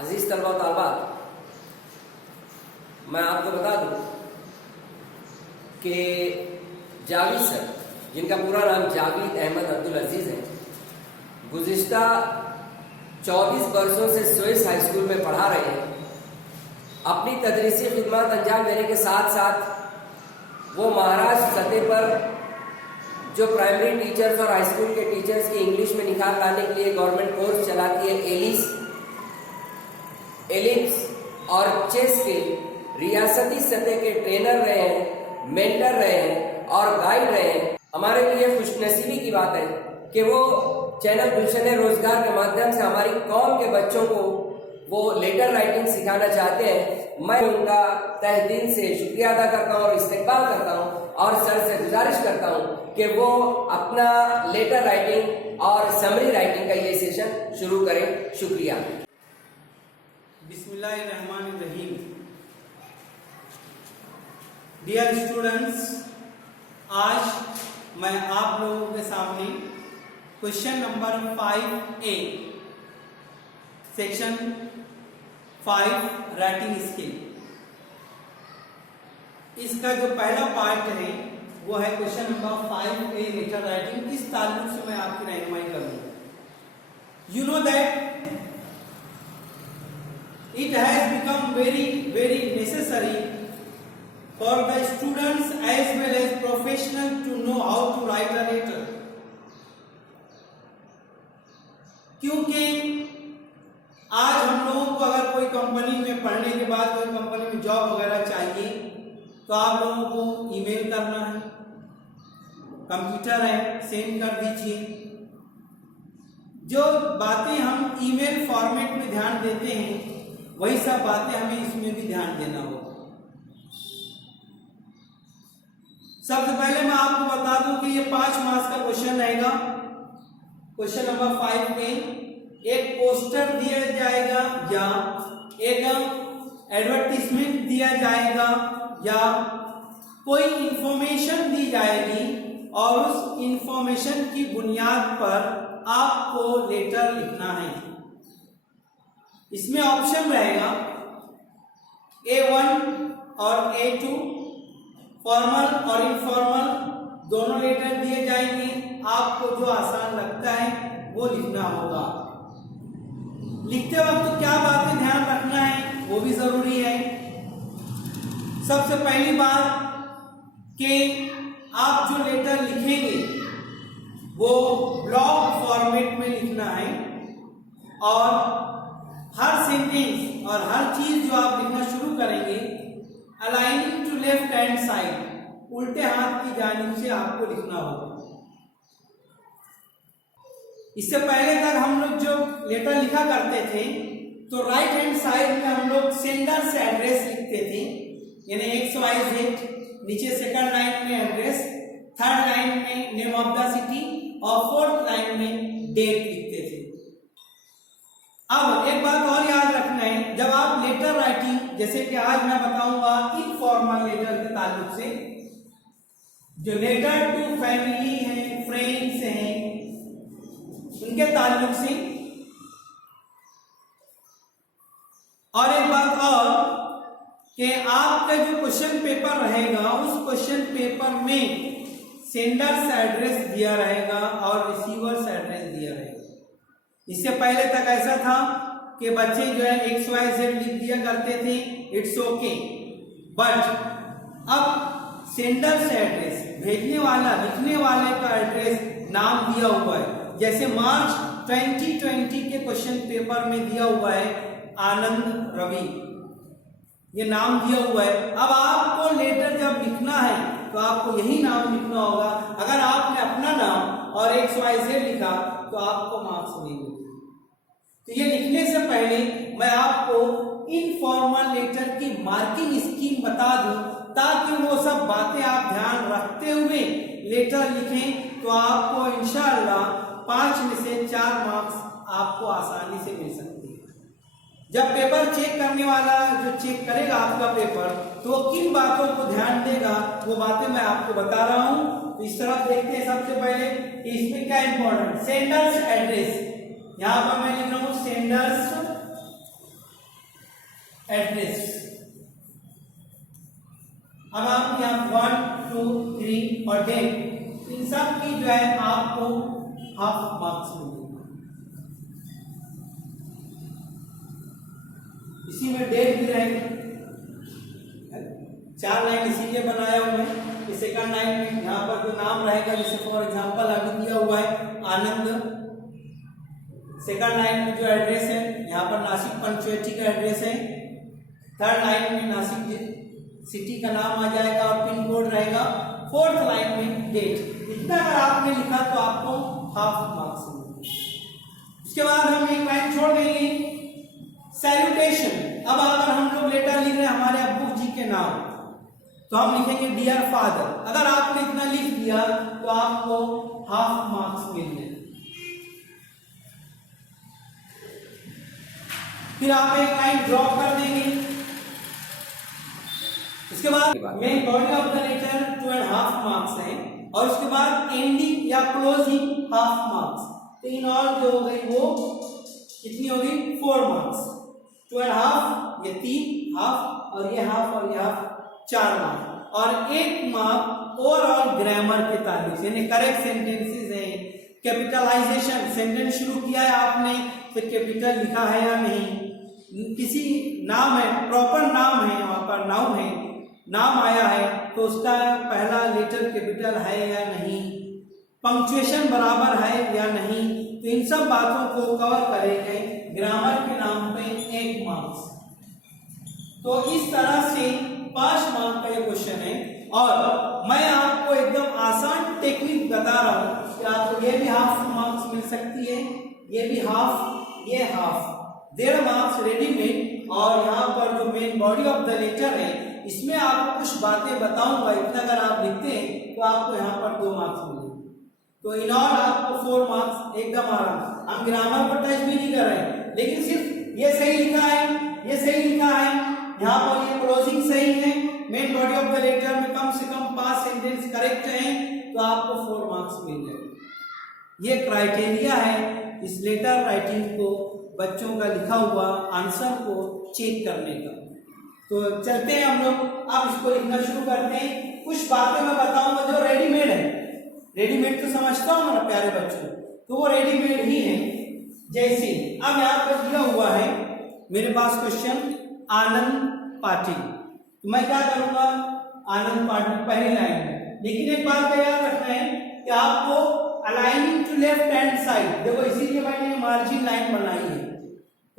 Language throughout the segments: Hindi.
अजीज तलबा और तालबात, मैं आपको बता दूं कि जावेद सर, जिनका पूरा नाम जावेद अहमद अब्दुल अजीज है, गुज़िश्ता 24 वर्षों से स्विस हाई स्कूल में पढ़ा रहे हैं। अपनी तदरीसी खिदमत अंजाम देने के साथ साथ वो महाराष्ट्र सतह पर जो प्राइमरी टीचर्स और हाई स्कूल के टीचर्स की इंग्लिश में निखार लाने के लिए गवर्नमेंट कोर्स चलाती है, एलिप्स और चेस के रियासती सतह के ट्रेनर रहे हैं, मेंटर रहे हैं और गाइड रहे हैं। हमारे लिए खुशनसीबी की बात है कि वो चैनल गुलशन रोजगार के माध्यम से हमारी कौम के बच्चों को वो लेटर राइटिंग सिखाना चाहते हैं। मैं उनका तहे दिल से शुक्रिया अदा करता हूँ और इस्तेकबाल करता हूँ और सर से गुजारिश करता हूँ कि वो अपना लेटर राइटिंग और समरी राइटिंग का ये सेशन शुरू करें। शुक्रिया। बिस्मिल्लाहिर्रहमानिर्रहीम। डियर स्टूडेंट्स, आज मैं आप लोगों के सामने question number 5A section 5 writing skill, इसका जो पहला पार्ट है वो है question number 5A letter writing. इस ताल्लुक से मैं आपकी रहनुमाई करूंगा। You know that it has become very necessary for the students as well as professionals to know how to write a letter, क्योंकि आज हम लोगों को अगर कोई कंपनी में पढ़ने के बाद कोई कंपनी में जॉब वगैरह चाहिए तो आप लोगों को ईमेल करना है, कंप्यूटर है, सेंड कर दीजिए। जो बातें हम ईमेल फॉर्मेट में ध्यान देते हैं वही सब बातें हमें इसमें भी ध्यान देना होगा। सबसे पहले मैं आपको बता दूं कि ये 5 मार्क्स का क्वेश्चन रहेगा। क्वेश्चन नंबर 5 में एक पोस्टर दिया जाएगा या एक एडवर्टीजमेंट दिया जाएगा या कोई इंफॉर्मेशन दी जाएगी और उस इंफॉर्मेशन की बुनियाद पर आपको लेटर लिखना है। इसमें ऑप्शन रहेगा A1 और A2, फॉर्मल और इनफॉर्मल दोनों लेटर दिए जाएंगे। आपको जो आसान लगता है वो लिखना होगा। लिखते वक्त क्या बातें ध्यान रखना है वो भी जरूरी है। सबसे पहली बात कि आप जो लेटर लिखेंगे वो ब्लॉक फॉर्मेट में लिखना है और हर सेंटेंस और हर चीज जो आप लिखना शुरू करेंगे aligning to left hand side, उल्टे हाथ की जानिब से आपको लिखना होगा। इससे पहले तक हम लोग जो लेटर लिखा करते थे तो राइट हैंड साइड में हम लोग सेंडर से एड्रेस लिखते थे, यानी XYZ, नीचे सेकंड लाइन में एड्रेस, थर्ड लाइन में नेम ऑफ द सिटी और फोर्थ लाइन में डेट लिखते थे। अब एक बात और याद रखना है, जब आप लेटर राइटिंग, जैसे कि आज मैं बताऊंगा इनफॉर्मल लेटर के ताल्लुक से, जो लेटर टू फैमिली है, फ्रेंड्स हैं, उनके ताल्लुक से। और एक बात और कि आपका जो क्वेश्चन पेपर रहेगा उस क्वेश्चन पेपर में सेंडर्स एड्रेस दिया रहेगा और रिसीवर्स एड्रेस दिया रहेगा। इससे पहले तक ऐसा था कि बच्चे जो है XYZ लिख दिया करते थे, इट्स ओके, बट अब सेंडर से एड्रेस, भेजने वाला, लिखने वाले का एड्रेस नाम दिया हुआ है। जैसे मार्च 2020 के क्वेश्चन पेपर में दिया हुआ है आनंद रवि, ये नाम दिया हुआ है। अब आपको लेटर जब लिखना है तो आपको यही नाम लिखना होगा। अगर आपने अपना नाम और XYZ लिखा तो आपको मार्क्स नहीं मिलेंगे। तो ये लिखने से पहले मैं आपको इनफॉर्मल लेटर की मार्किंग स्कीम बता दूं ताकि वो सब बातें आप ध्यान रखते हुए लेटर लिखें तो आपको इंशाअल्लाह 5 में से 4 मार्क्स आपको आसानी से मिल सकते हैं। जब पेपर चेक करने वाला जो चेक करेगा आपका पेपर तो वो किन बातों को ध्यान देगा वो बातें मैं आपको बता रहा हूं। तो इस तरफ देखते हैं। सबसे पहले इसमें क्या इंपॉर्टेंट, सेंडर्स एड्रेस। यहां पर मैं लिख रहा हूं सेंडर्स अब आप यहाँ 1 2 3 और डेट, इन सब की जो है आपको हाफ मार्क्स मिलेगा। इसी में डेट भी रहेगी। 4 लाइन इसीलिए बनाया हुआ है कि सेकंड लाइन में यहाँ पर जो नाम रहेगा, जैसे फॉर एग्जांपल अभी दिया हुआ है आनंद। सेकंड लाइन में जो एड्रेस है यहाँ पर नासिक पंचवटी का एड्रेस है। थर्ड लाइन में नासिक सिटी का नाम आ जाएगा और पिन कोड रहेगा। फोर्थ लाइन में डेट। इतना अगर आपने लिखा तो आपको हाफ मार्क्स मिलेंगे। उसके बाद हम एक लाइन छोड़ देंगे, सैल्यूटेशन। अब अगर हम लोग लेटर लिख रहे हैं हमारे अब्बू जी के नाम, तो हम लिखेंगे डियर फादर। अगर आपने इतना लिख दिया तो आपको हाफ मार्क्स मिल जाएंगे। फिर आप एक लाइन ड्रॉ कर देंगे। उसके बाद main body of the letter 2.5 marks है, और उसके बाद एंडिंग या क्लोजिंग हाफ मार्क्स। तो इन ऑल जो हो गई वो कितनी होगी 4 मार्क्स। 2.5 ये 3 हाफ, और ये हाफ और ये हाफ 4 मार्क्स, और 1 मार्क ओवरऑल ग्रामर के तारीफ यानी करेक्ट सेंटेंसेस है। कैपिटलाइजेशन, सेंटेंस शुरू किया है आपने, फिर कैपिटल लिखा है या नहीं। किसी नाम है, प्रॉपर नाम है, वहां पर नाउन है, नाम आया है तो उसका पहला लेटर कैपिटल है या नहीं, पंक्चुएशन बराबर है या नहीं। तो इन सब बातों को कवर करेंगे ग्रामर के नाम पे 1 मार्क्स। तो इस तरह से 5 मार्क का ये क्वेश्चन है, और मैं आपको एकदम आसान टेक्निक बता रहा हूं कि आपको ये भी हाफ मार्क्स मिल सकती है, ये भी हाफ, ये हाफ, 1.5 मार्क्स रेडीमेड। और यहाँ पर जो main body of the letter है इसमें आपको कुछ बातें बताऊंगा, इतना अगर आप लिखते हैं तो आपको यहाँ पर 2 मार्क्स मिलेंगे। तो इन ऑल आपको 4 मार्क्स एकदम आराम। हम ग्रामर को टच भी नहीं कर रहे हैं, लेकिन सिर्फ ये सही लिखा है, ये सही लिखा है, यहाँ पर ये क्लोजिंग सही है, main body of the letter में कम से कम 5 सेंटेंस करेक्ट है, तो आपको 4 मार्क्स मिल जाएंगे। ये क्राइटेरिया है इस लेटर राइटिंग को, बच्चों का लिखा हुआ आंसर को चेक करने का। तो चलते हैं हम लोग, अब इसको लिखना शुरू करते हैं। कुछ बातें मैं बताऊंगा जो रेडीमेड है। रेडीमेड तो समझता हूं ना प्यारे बच्चों, तो वो रेडीमेड ही है। जैसे अब यहाँ पर दिया हुआ है मेरे पास क्वेश्चन आनंद पाटिल, तो मैं क्या करूंगा, आनंद पाटिल पहली लाइन में। लेकिन एक बात का याद रखना है कि आपको aligning to left hand side, देखो इसीलिए मैंने मार्जिन लाइन बनाई है।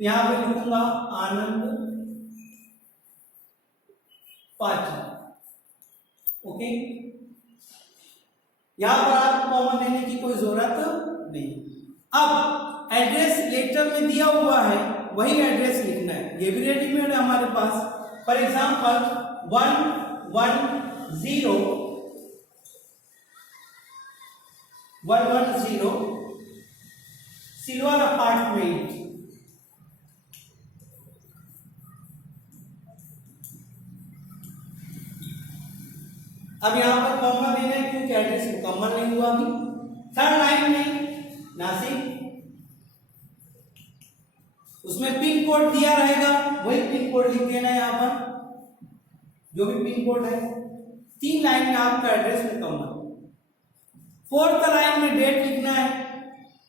तो यहाँ पे लिखूंगा आनंद पाटिल, ओके। यहां पर आपको कॉमा देने की कोई जरूरत नहीं। अब एड्रेस लेटर में दिया हुआ है वही एड्रेस लिखना है, ये भी रेडीमेड है हमारे पास। For example 110 silver apartment. अब यहां पर कॉमा देना है क्योंकि एड्रेस मुकम्मल नहीं हुआ अभी। थर्ड लाइन में नासिक, उसमें पिन कोड दिया रहेगा, वही पिन कोड लिख देना है यहाँ पर जो भी पिन कोड है। 3 लाइन में आपका एड्रेस मुकम्मल। फोर्थ लाइन में डेट लिखना है।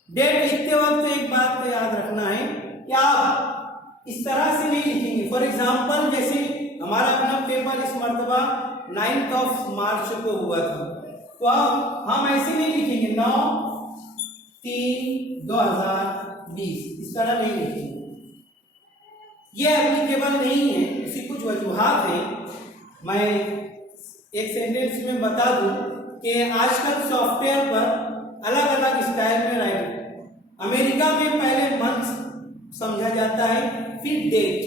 डेट लिखते वक्त एक बात याद रखना है कि आप इस तरह से नहीं लिखेंगे। फॉर एग्जाम्पल जैसे हमारा अपना पेपर इस मर्तबा 9 मार्च को हुआ था, तो हम ऐसे नहीं लिखेंगे 9/3/2020, इस तरह नहीं लिखेंगे। ये एप्लीकेबल नहीं है, इसकी कुछ वजूहात हैं। मैं एक सेंटेंस में बता दूं कि आजकल सॉफ्टवेयर पर अलग अलग स्टाइल में राइटिंग। अमेरिका में पहले मंथ समझा जाता है, फिर डेट,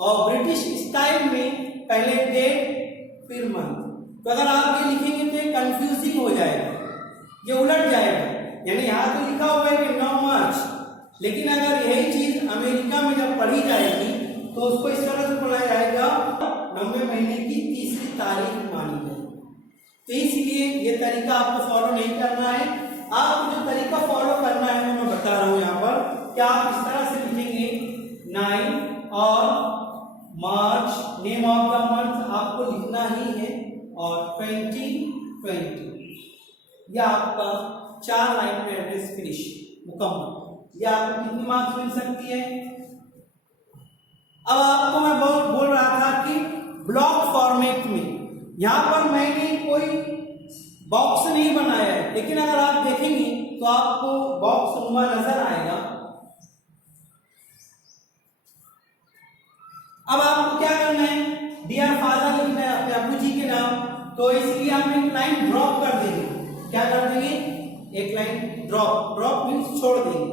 और ब्रिटिश स्टाइल में पहले डेट फिर मंथ। तो अगर आप ये लिखेंगे तो ये कंफ्यूजिंग हो जाएगा, ये उलट जाएगा। यानी यहाँ तो लिखा हुआ है कि 9 मार्च, लेकिन अगर यही चीज अमेरिका में जब पढ़ी जाएगी तो उसको इस तरह से पढ़ा जाएगा 9वें महीने की 30वीं तारीख मानी जाएगी। तो इसलिए ये तरीका आपको फॉलो नहीं करना है। आपको जो तरीका फॉलो करना है वो मैं बता रहा हूं यहाँ पर, कि आप इस तरह से लिखेंगे 9 और मार्च, नेम ऑफ द मंथ आपको लिखना ही है। और 2020। यह आपका 4 लाइन में एड्रेस फिनिश मुकम्मल। यह आपको कितनी मार्क्स मिल सकती है? अब आपको मैं बोल रहा था कि ब्लॉक फॉर्मेट में यहां पर मैंने कोई बॉक्स नहीं बनाया है, लेकिन अगर आप देखेंगे तो आपको बॉक्स नुमा नजर आएगा। अब आपको क्या करना है? डियर फादर लिखना है अपने अबू जी के नाम, तो इसलिए आप एक लाइन ड्रॉप कर देंगे। क्या कर देंगे? एक लाइन ड्रॉप। ड्रॉप मीन्स छोड़ देंगे।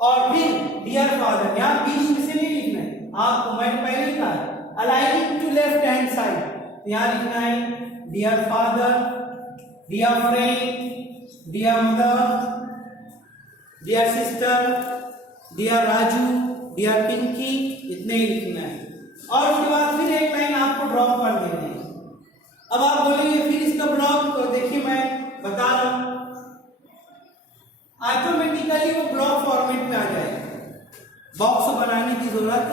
और फिर डियर फादर, यहाँ बीच में से नहीं लिखना है आपको, मैंने पहले लिखा है aligning to left hand side. यहाँ लिखना है dear father, dear friend, dear mother, dear sister, dear Raju, dear Pinky, इतने ही लिखना है। और उसके बाद फिर एक लाइन आपको ड्रॉप कर देना है। अब आप बोलेंगे फिर इसका ब्लॉक, तो देखिए मैं बता रहा हूं, ऑटोमेटिकली वो ब्लॉक फॉर्मेट में आ जाएगा, बॉक्स बनाने की जरूरत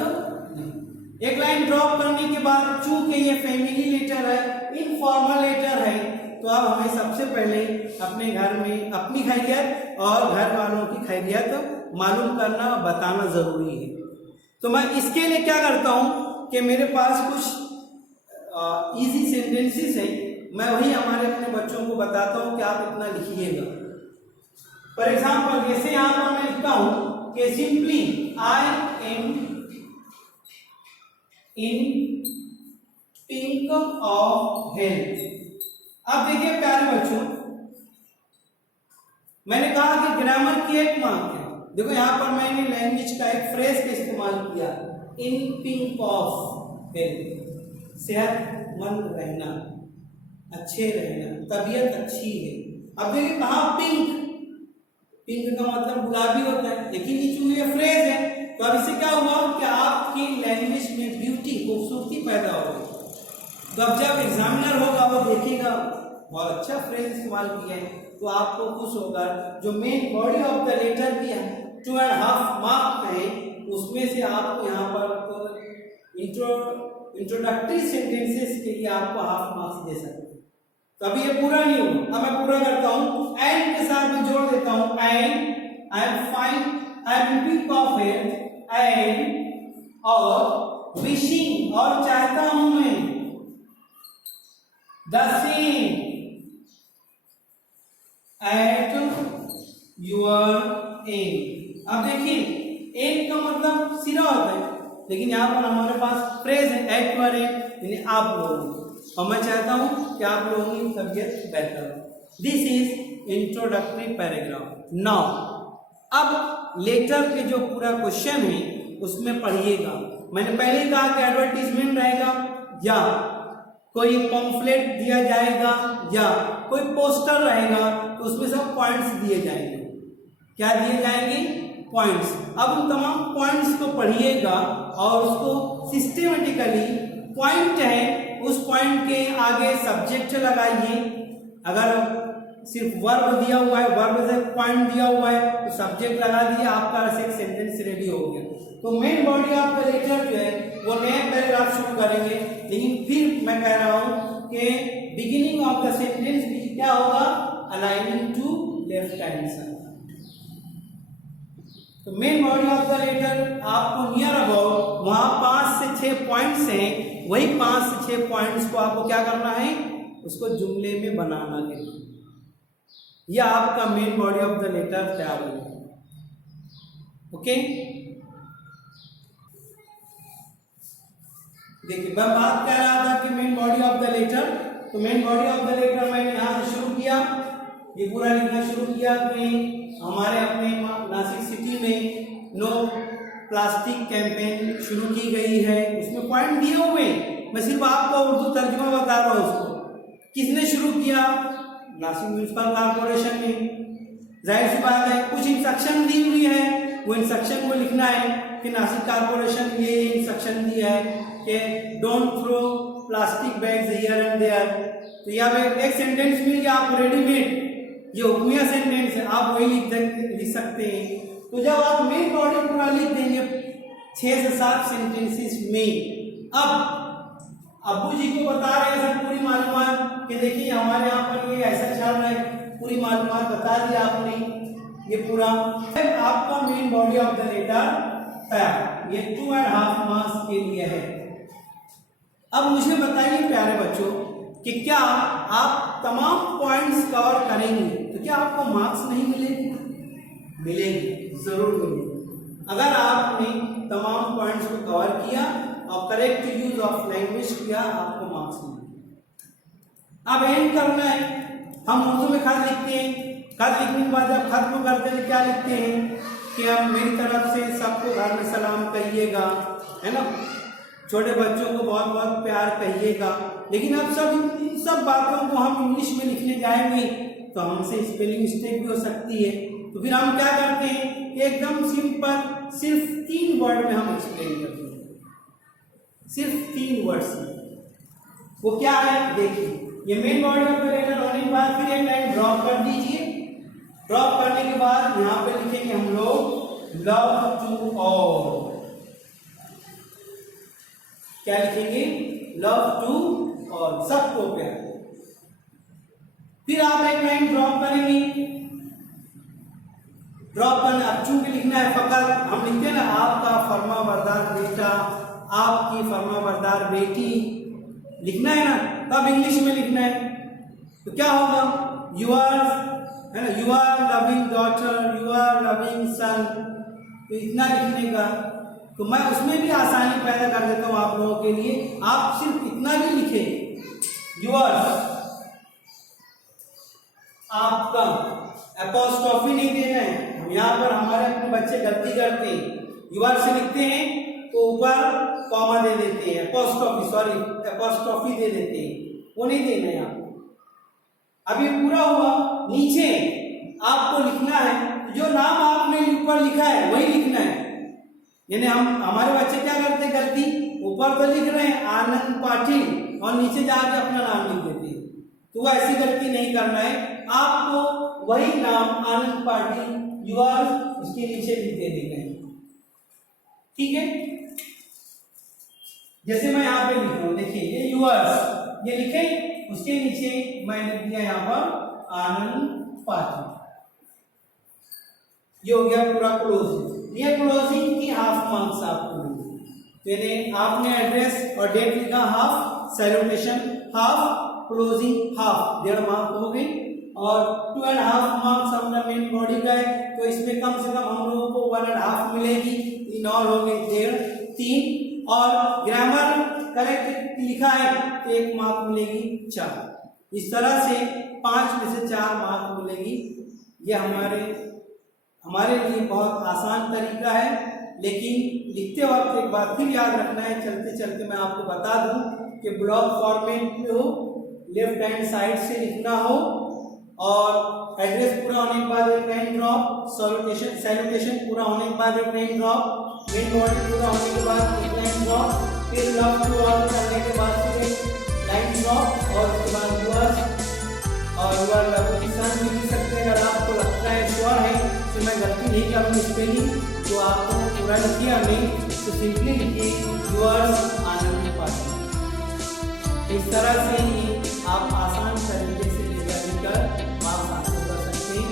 नहीं। एक लाइन ड्रॉप करने के बाद चूंकि ये फैमिली लेटर है, इनफॉर्मल लेटर है, तो अब हमें सबसे पहले अपने घर में अपनी खैरियत और घर वालों की खैरियत मालूम करना और बताना जरूरी है। तो मैं इसके लिए क्या करता हूं कि मेरे पास कुछ इजी सेंटेंसेस है, मैं वही हमारे अपने बच्चों को बताता हूं कि आप इतना लिखिएगा। फॉर एग्जाम्पल, जैसे यहां पर मैं लिखता हूं कि simply I am in pink of health. अब देखिए प्यारे बच्चों, मैंने कहा कि ग्रामर की एक मार्क है। देखो यहां पर मैंने लैंग्वेज का एक फ्रेज का इस्तेमाल किया, इन पिंक ऑफ हेल्थ, सेहतमंद रहना, अच्छे रहना, तबीयत अच्छी है। अब देखिए कहा पिंक, पिंक का मतलब गुलाबी होता है, लेकिन ये चूंकि ये फ्रेज है तो अब इससे क्या हुआ कि आपकी लैंग्वेज में ब्यूटी, खूबसूरती पैदा हो गई। तो अब जब एग्जामिनर होगा वो देखेगा बहुत अच्छा फ्रेज इस्तेमाल किया है, तो आपको खुश होगा। जो main body of the letter भी है 2.5 मार्क है, उसमें से आपको यहाँ पर तो इंट्रोडक्टरी सेंटेंसेस के लिए आपको 1/2 मार्क्स दे सकते हैं। तो अभी ये पूरा नहीं हुआ, अब मैं पूरा करता हूँ। एंड के साथ मैं जोड़ देता हूँ, and I am fine, I am in pink of health, and और विशिंग, और चाहता हूं मैं the same at your end. अब देखिए एम का मतलब सिरा होता है, लेकिन यहाँ पर हमारे पास फ्रेज है एट योर एम, यानी आप लोगों, और मैं चाहता हूं कि आप लोगों की तबीयत बेहतर हो। This is introductory paragraph. Now अब लेटर के जो पूरा क्वेश्चन है उसमें पढ़िएगा। मैंने पहले ही कहा कि एडवर्टीजमेंट रहेगा, या कोई पॉम्फलेट दिया जाएगा, या कोई पोस्टर रहेगा, तो उसमें सब पॉइंट्स दिए जाएंगे। क्या दिए जाएंगे? पॉइंट्स। अब उन तमाम पॉइंट्स को पढ़िएगा और उसको सिस्टमेटिकली, पॉइंट है उस पॉइंट के आगे सब्जेक्ट लगाइए। अगर सिर्फ वर्ब दिया हुआ है, वर्ब से पॉइंट दिया हुआ है, तो सब्जेक्ट लगा दिया, आपका एक सेंटेंस रेडी हो गया। तो main body of the letter जो है वो नया पैराग्राफ शुरू करेंगे, लेकिन फिर मैं कह रहा हूं कि बिगिनिंग ऑफ द सेंटेंस क्या होगा? Aligning to left hand side. तो main body of the letter आपको नियर अबाउट वहां 5 से 6 पॉइंट्स हैं, वही 5 से 6 पॉइंट्स को आपको क्या करना है? उसको जुमले में बनाना है। यह आपका main body of the letter तैयार हो गया। ओके, देखिए मैं बात कर रहा था कि main body of the letter, तो main body of the letter मैंने यहां से शुरू किया, ये पूरा लिखना शुरू किया कि हमारे अपने नासिक सिटी में नो प्लास्टिक कैंपेन शुरू की गई है। उसमें पॉइंट दिए हुए, मैं सिर्फ आपको उर्दू तर्जुमा बता रहा हूँ। उसको किसने शुरू किया? नासिक म्युनिसिपल कॉर्पोरेशन ने। जाहिर सी बात है कुछ इंस्ट्रक्शन दी हुई है, वो इंस्ट्रक्शन को लिखना है कि नासिक कॉर्पोरेशन ये इंस्ट्रक्शन दिया है कि don't throw plastic bags here and there. तो यहाँ पे एक सेंटेंस मिल गया आपको रेडीमेड, ये हुक्मिया सेंटेंस है, आप वही लिख सकते हैं। तो जब आप मेन बॉडी पूरा लिख देंगे 6 से 7 सेंटेंसेस में, अब अब्बू जी को बता रहे हैं सर पूरी मालूमात कि देखिए हमारे यहाँ पर ये ऐसा चल रहा है, पूरी मालूमात बता दी आपने, ये पूरा आपका main body of the letter तैयार। ये 2.5 मार्क्स के लिए है। अब मुझे बताइए प्यारे बच्चों कि क्या आप तमाम पॉइंट्स कवर करेंगे तो क्या आपको मार्क्स नहीं मिलेंगे? मिलेंगे, जरूर मिलेंगे। अगर आपने तमाम पॉइंट्स को कवर किया और करेक्ट यूज ऑफ लैंग्वेज किया, आपको मार्क्स मिलेंगे। अब एंड करना है, हम उर्दू में खत लिखते हैं, खत लिखने के बाद जब खत को करते हैं क्या लिखते हैं कि अब मेरी तरफ से सबको घर में सलाम कहिएगा, है ना, छोटे बच्चों को बहुत बहुत प्यार कहिएगा। लेकिन अब सब बातों को हम इंग्लिश में लिखने जाएंगे तो हमसे स्पेलिंग मिस्टेक भी हो सकती है। तो फिर हम क्या करते हैं, एकदम सिंपल सिर्फ 3 वर्ड में हम एक्सप्लेन करते हैं, सिर्फ 3 वर्ड्स में। वो क्या है देखिए, ये main body of the letter होने के बाद फिर एक लाइन ड्रॉप कर दीजिए। ड्रॉप करने के बाद यहाँ पे लिखेंगे हम लोग लव टू ऑल। क्या लिखेंगे? लव टू ऑल, सबको प्यार। फिर आप एक लाइन ड्रॉप करेंगे। ड्रॉप करना, अब चूंकि लिखना है फकत, हम लिखते हैं ना आपका फर्माबरदार बेटा, आपकी फर्माबरदार बेटी, लिखना है ना, तब इंग्लिश में लिखना है। तो क्या होगा, यू आर, है ना, you are loving daughter, you are loving son. तो इतना लिखने का, तो मैं उसमें भी आसानी पैदा कर देता हूं आप लोगों के लिए। आप सिर्फ इतना भी लिखे, यूअर्स, आपका, एपोस्ट्रोफी नहीं देना है। हम यहाँ पर हमारे अपने बच्चे गलती करते हैं, यूअर्स से लिखते हैं तो ऊपर कॉमा दे देते हैं, एपोस्ट्रोफी दे देते हैं, वो नहीं देना है आपको। अब ये पूरा हुआ, नीचे आपको लिखना है जो नाम आपने ऊपर लिखा है वही लिखना है। यानी हमारे बच्चे क्या करते हैं गलती, ऊपर तो लिख रहे हैं आनंद पाटिल और नीचे जाके अपना नाम लिख देते हैं। तो वो ऐसी गलती नहीं करना है, आपको वही नाम आनंद पाटिल यूअर्स उसके नीचे लिख देने का है, ठीक है। जैसे मैं यहाँ पे लिख रहा हूँ, देखिए ये यूअर्स ये लिखे, उसके नीचे मैं लिख दिया यहाँ पर आनंद पाटिल। ये हो गया पूरा क्लोजिंग। ये क्लोजिंग की हाफ मार्क्स आपको मिलेंगे। यानी आपने एड्रेस और डेट लिखा half, salutation half, closing half, 1.5 mark हो गए। और 2.5 मार्क्स हमारा मेन बॉडी का है, तो इसमें कम से कम हम लोगों को 1.5 मिलेगी। इन ऑल हो गए 1.5, 3। और ग्रामर करेक्ट लिखा है तो 1 मार्क मिलेगी 4। इस तरह से 5 में से 4 मार्क मिलेगी। ये हमारे लिए बहुत आसान तरीका है, लेकिन लिखते वक्त एक बात फिर याद रखना है, चलते चलते मैं आपको बता दूं कि ब्लॉक फॉर्मेट में हो, लेफ्ट हैंड साइड से लिखना हो, और एड्रेस पूरा होने के बाद एक लाइन ड्रॉप, सैल्यूटेशन पूरा होने के बाद एक लाइन ड्रॉप, मेन बॉडी पूरा होने के बाद एक लाइन ड्रॉप, फिर लव टू ऑल करने के बाद फिर एक लाइन ड्रॉप, और उसके बाद यूअर्स और यूअर लविंग सन भी लिख सकते हैं। अगर आपको लगता है श्योर है कि मैं गलती नहीं करूँगी स्पेलिंग, तो आपको पूरा लिखिए नहीं तो सिंपली लिखिए यूअर्स आनंद पाटिल। इस तरह से ही आप आसान तरीके से लेकर मार्क्स हासिल कर सकते हैं।